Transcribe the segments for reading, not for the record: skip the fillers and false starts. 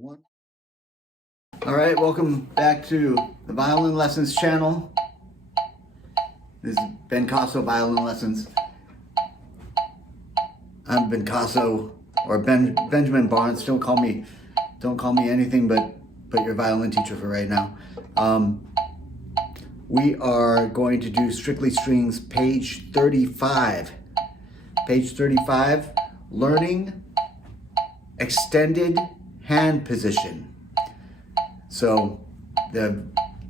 One. All right, welcome back to the Violin Lessons channel. This is Bencasso Violin Lessons. I'm Bencasso, or Benjamin Barnes. Don't call me anything but your violin teacher for right now. We are going to do Strictly Strings, page 35. Page 35, learning extended hand position. So the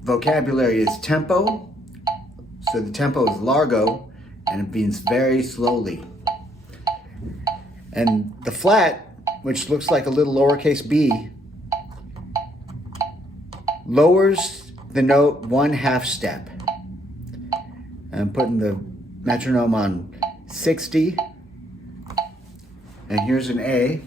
vocabulary is tempo. So the tempo is largo, and it means very slowly. And the flat, which looks like a little lowercase b, lowers the note 1/2 step. I'm putting the metronome on 60. And here's an A.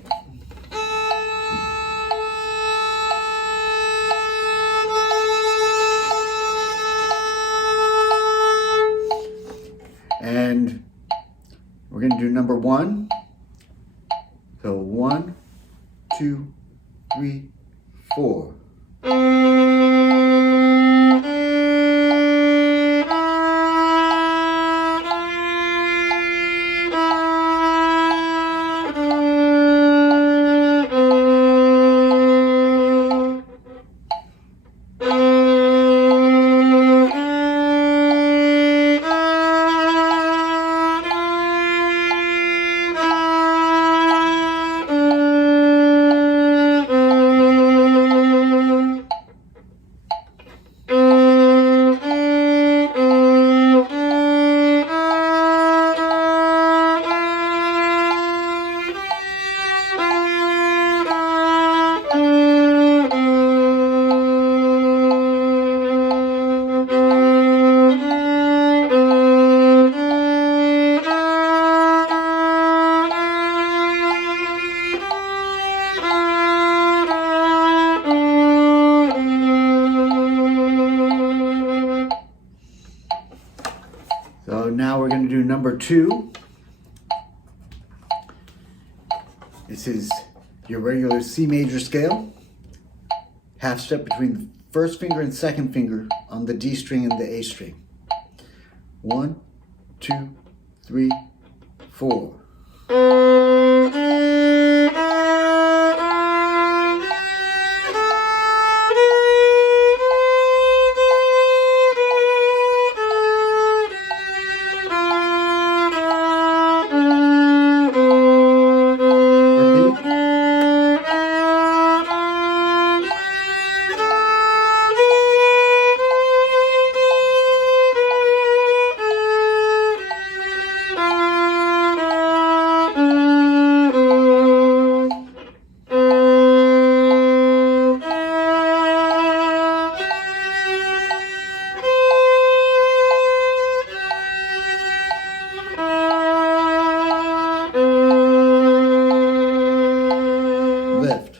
And we're going to do number 1. So 1, 2, 3, 4. So now we're going to do number 2. This is your regular C major scale. Half step between the first finger and second finger on the D string and the A string. 1, 2, 3, 4. Lift.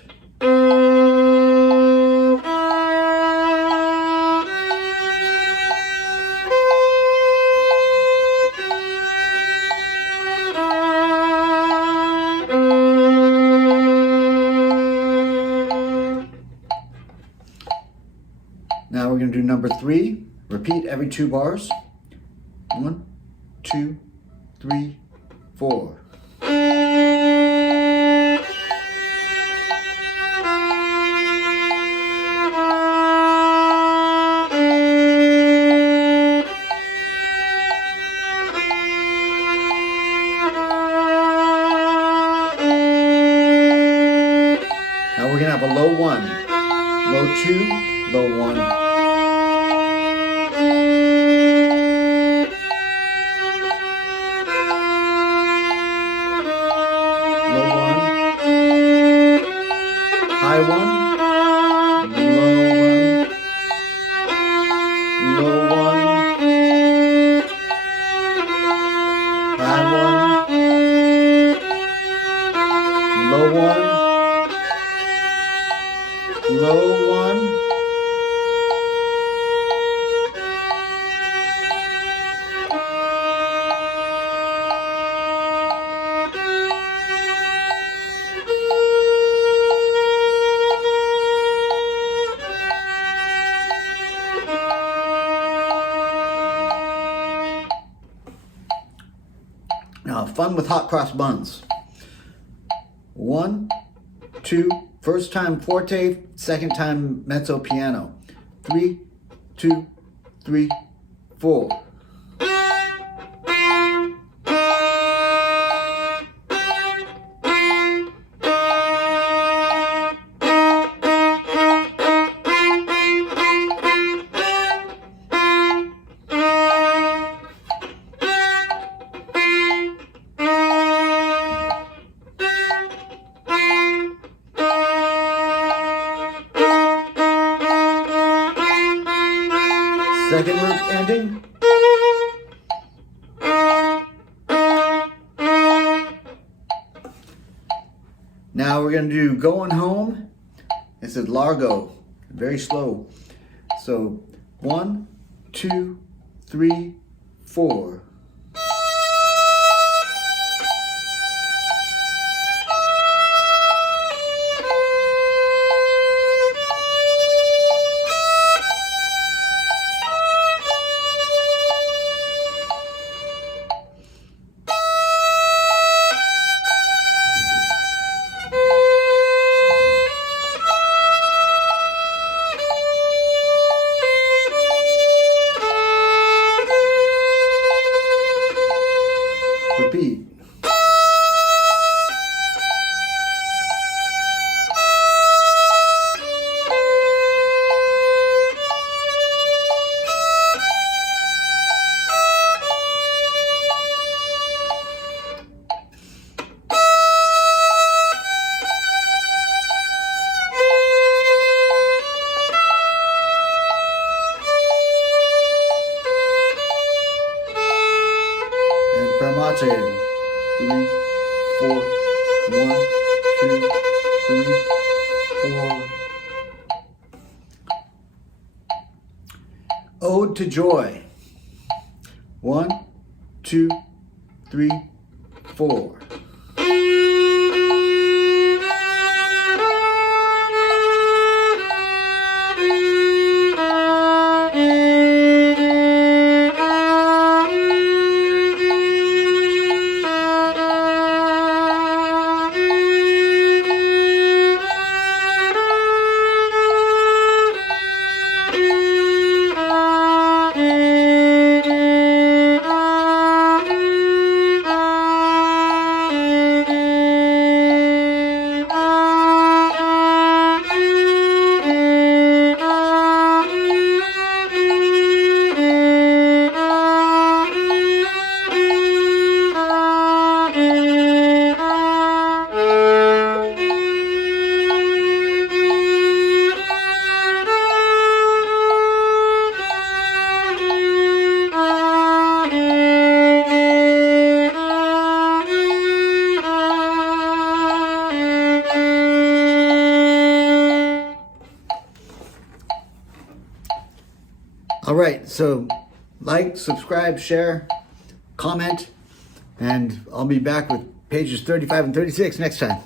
Now we're going to do number 3. Repeat every 2 bars. 1, 2, 3, 4. Now we're going to have a low 1, low 2, low 1. Low 1, high 1, low 1, low 1, high 1, low 1, low 1. fun with hot cross buns. 1, 2, first time forte, second time mezzo piano. 3, 2, 3, 4. Second loop ending. Now we're going to do Going Home. It's a largo, very slow. So 1, 2, 3, 4. Repeat. Fermate. 3, 4, 1, 2, 3, 4. Ode to Joy. 1, 2, 3, 4. All right, so like, subscribe, share, comment, and I'll be back with pages 35 and 36 next time.